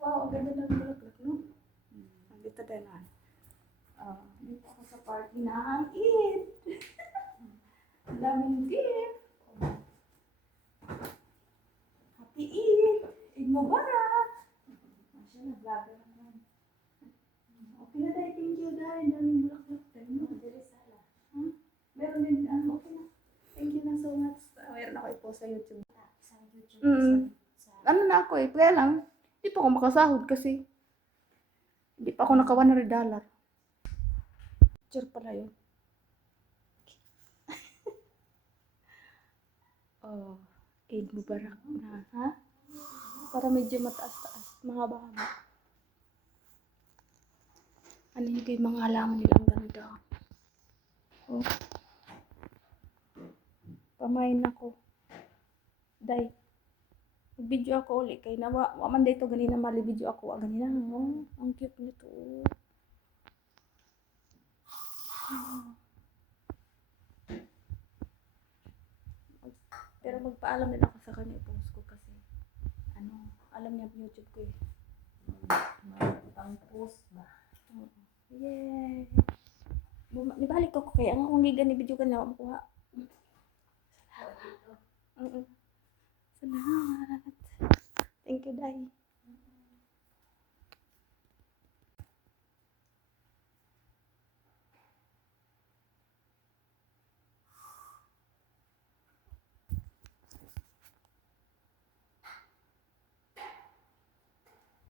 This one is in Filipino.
Wow, ang ganda ng bulaklak, no? Nandito tayo na. Dito ako sa party ng Eid. Ang daming gift. Happy Eid! Eid Mubarak! Masya na, vlogger naman. Okay na tayo, thank you dahil daming bulaklak tayo, no? Meron din, okay na. Thank you na so much. Meron ako i-post sa YouTube. Ano na ako kaya lang, hindi pa ako makasahod kasi hindi pa ako naka $100. Picture pala yun. Eid Mubarak na, ha? Para medyo mataas-taas, mahaba-haba. Ano yung kayo mga halaman nila, ang ganda. Pamain ako. Day. Video ako ulit kay na man dito ganina mali video ako ganina ang cute nito. Pero magpaalam din ako sa kanya i-post ko kasi alam niya YouTube ko eh. Ang post ba? Yay! Ibalik ko kaya ang akong gigan ni video ka na makuha. Salamat. Thank you, Day.